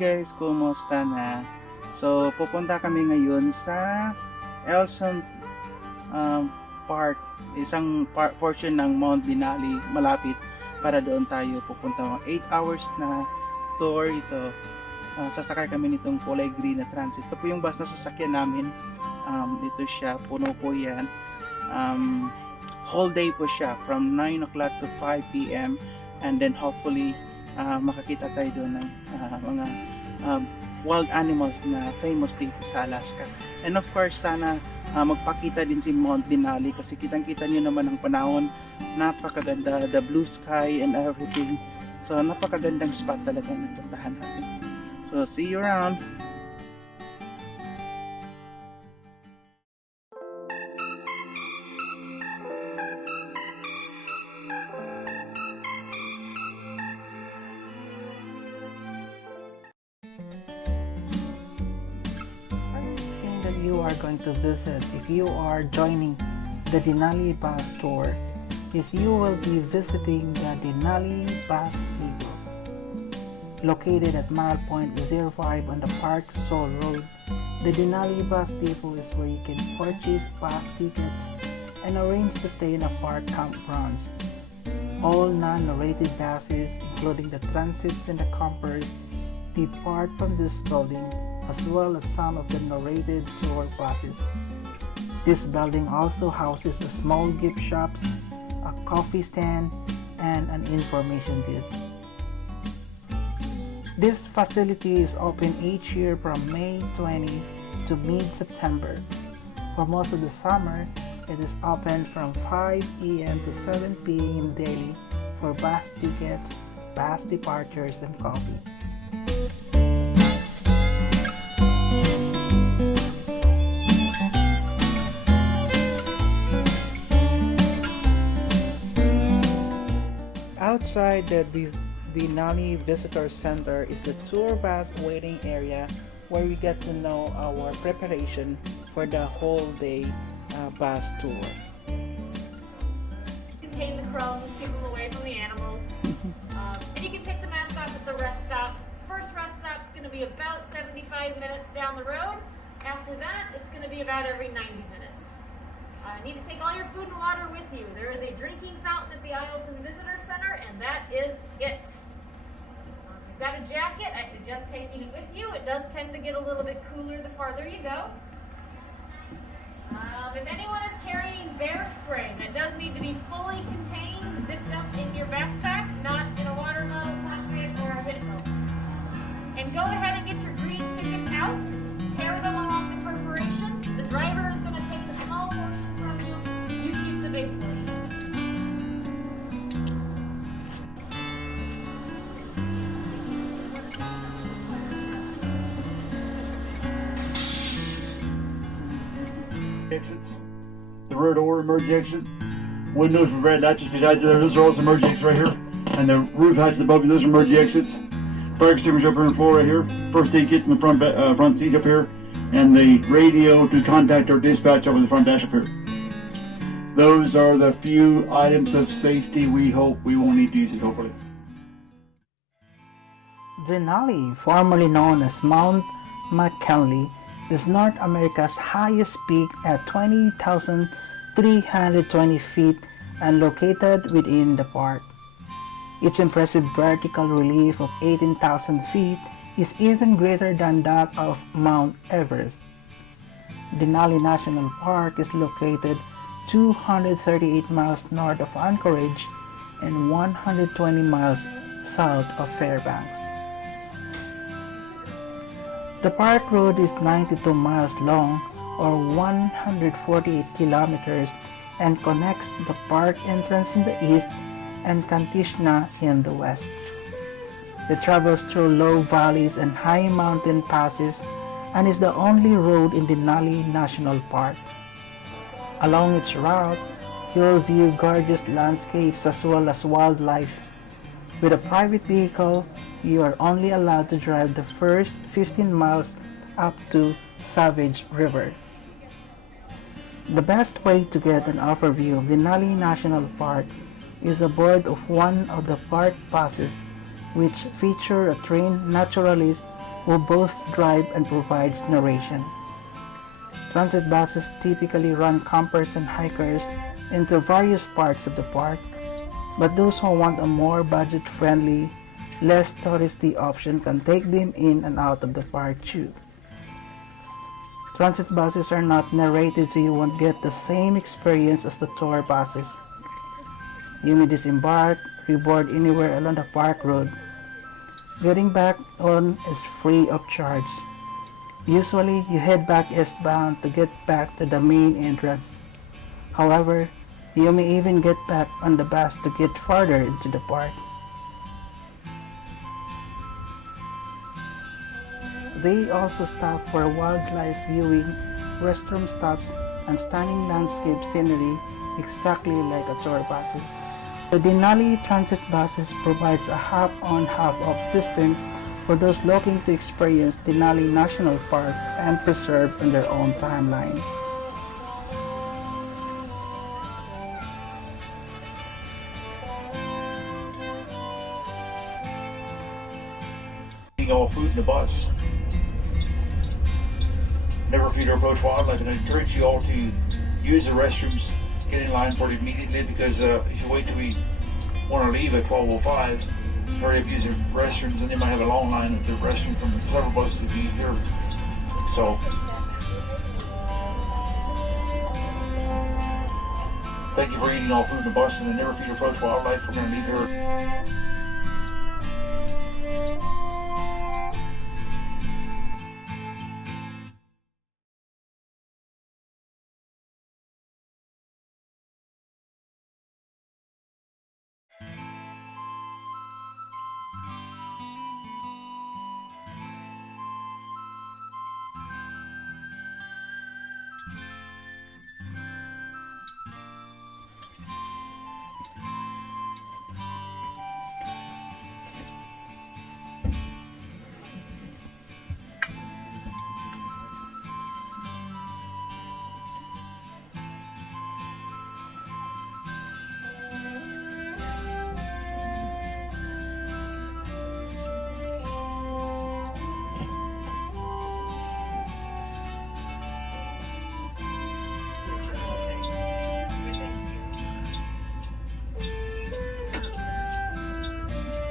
guys, kumusta na? So, pupunta kami ngayon sa Eielson Park, isang portion ng Mount Denali, malapit para doon tayo pupunta. 8 hours na tour ito. Sasakay kami nitong kulay green na transit. Ito po yung bus na sasakyan namin. Ito siya, puno po yan. Whole day po siya from 9 o'clock to 5 p.m. and then hopefully makakita tayo doon ng mga wild animals na famous dito sa Alaska. And of course, sana magpakita din si Mount Denali kasi kitang-kita nyo naman ang panahon. Napakaganda, the blue sky and everything. So, napakagandang spot talaga na puntahan natin. So, see you around! You are going to visit if you are joining the Denali bus tour is you will be visiting the Denali bus depot located at mile point 05 on the Park Soul Road. The Denali bus depot is where you can purchase bus tickets and arrange to stay in a park campgrounds. All non-narrated buses, including the transits and the campers, depart from this building, as well as some of the narrated tour buses. This building also houses a small gift shops, a coffee stand, and an information desk. This facility is open each year from May 20 to mid-September. For most of the summer, it is open from 5 a.m. to 7 p.m. daily for bus tickets, bus departures, and coffee. Outside the Denali Visitor Center is the tour bus waiting area where we get to know our preparation for the whole day bus tour. Contain the crumbs, keep them away from the animals. And you can take the mask off at the rest stops. First rest stop's going to be about 75 minutes down the road. After that, it's going to be about every 90 minutes. You need to take all your food and water with you. There is a drinking fountain at the Eielson Visitor Center, and that is it. If you've got a jacket, I suggest taking it with you. It does tend to get a little bit cooler the farther you go. If anyone is carrying bear spray, that does need to be fully contained, zipped up in your backpack, not in a water bottle, plastic, or a hip belt. And go ahead and get your green tickets out. Tear them along the perforation. The driver is going to take the small portion from you. You keep the big portion. Exits. The rear door emergency exit. Windows with red latches beside you there. Those are all emergency exits right here. And the roof hatches above you. Those are emergency exits. Fire extinguisher up here on the floor right here. First aid kits in the front seat up here. And the radio to contact our dispatch up in the front dash up here. Those are the few items of safety we hope we won't need to use it, hopefully. Denali, formerly known as Mount McKinley, is North America's highest peak at 20,320 feet and located within the park. Its impressive vertical relief of 18,000 feet is even greater than that of Mount Everest. Denali National Park is located 238 miles north of Anchorage and 120 miles south of Fairbanks. The park road is 92 miles long or 148 kilometers and connects the park entrance in the east and Kantishna in the west. It travels through low valleys and high mountain passes and is the only road in Denali National Park. Along its route, you'll view gorgeous landscapes as well as wildlife. With a private vehicle, you are only allowed to drive the first 15 miles up to Savage River. The best way to get an overview of Denali National Park is aboard of one of the park buses, which feature a trained naturalist who both drive and provides narration. Transit buses typically run campers and hikers into various parts of the park, but those who want a more budget-friendly, less touristy option can take them in and out of the park too. Transit buses are not narrated, so you won't get the same experience as the tour buses. You may disembark, reboard anywhere along the park road. Getting back on is free of charge. Usually, you head back eastbound to get back to the main entrance. However, you may even get back on the bus to get farther into the park. They also stop for wildlife viewing, restroom stops, and stunning landscape scenery exactly like a tour buses. The Denali Transit buses provides a half-on half-off system for those looking to experience Denali National Park and preserve in their own timeline. Eating all food in the bus. Never feed or approach wildlife, and I encourage you all to use the restrooms. Get in line for it immediately, because if you wait till we want to leave at 12:05, hurry up, use the restrooms, and they might have a long line at the restroom from the Clever bus to be here. So, thank you for eating all food in the bus, and never feed or approach wildlife. We're going to leave here.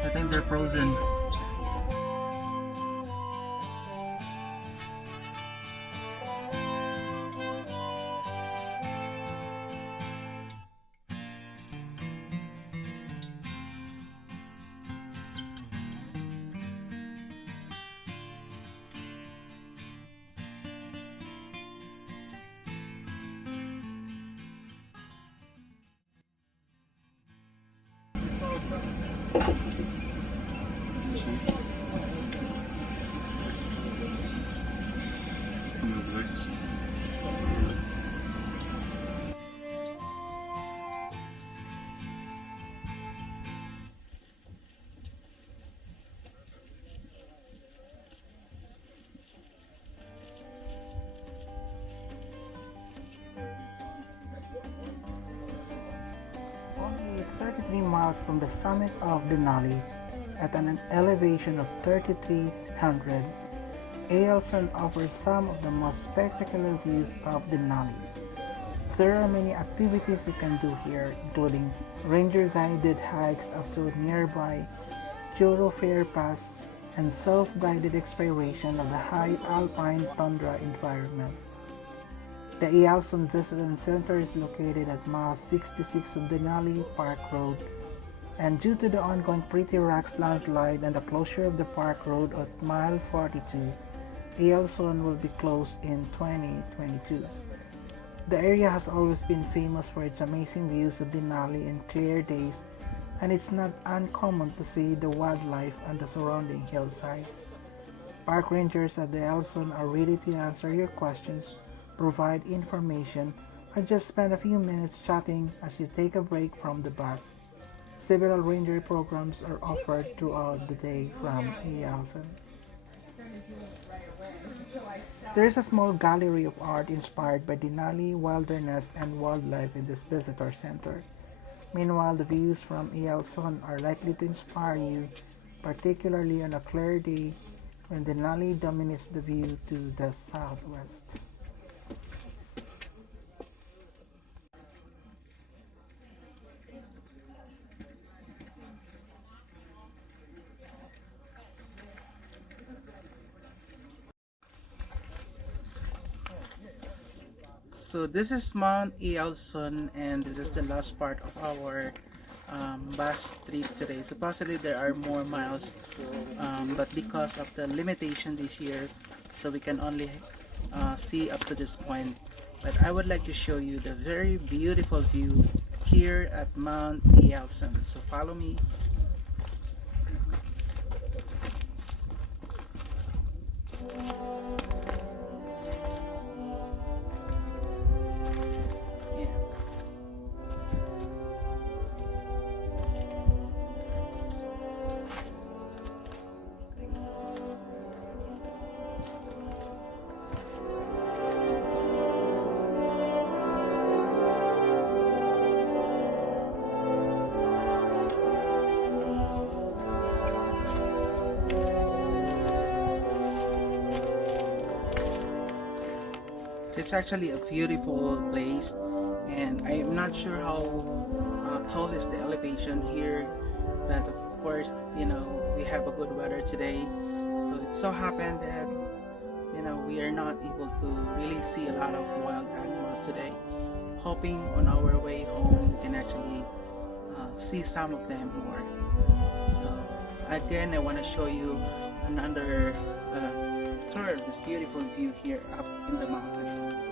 I think they're frozen. Only 33 miles from the summit of Denali, at an elevation of 3,300, Eielson offers some of the most spectacular views of Denali. There are many activities you can do here, including ranger-guided hikes up to nearby Fair Pass and self-guided exploration of the high alpine tundra environment. The Eielson Visitor Center is located at mile 66 of Denali Park Road, and due to the ongoing Pretty Rocks landslide and the closure of the Park Road at mile 42, Eielson will be closed in 2022. The area has always been famous for its amazing views of Denali in clear days, and it's not uncommon to see the wildlife on the surrounding hillsides. Park rangers at the Eielson are ready to answer your questions, provide information, or just spend a few minutes chatting as you take a break from the bus. Several ranger programs are offered throughout the day from Eielson. There is a small gallery of art inspired by Denali wilderness and wildlife in this visitor center. Meanwhile, the views from Eielson are likely to inspire you, particularly on a clear day and Denali dominates the view to the southwest. So this is Mount Eielson, and this is the last part of our bus trip today. Supposedly there are more miles, but because of the limitation this year, so we can only see up to this point. But I would like to show you the very beautiful view here at Mount Eielson. So follow me. It's actually a beautiful place, and I'm not sure how tall is the elevation here, but of course, you know, we have a good weather today, so it so happened that, you know, we are not able to really see a lot of wild animals today. Hoping on our way home we can actually see some of them more. So again, I want to show you another tour of this beautiful view here up in the mountain.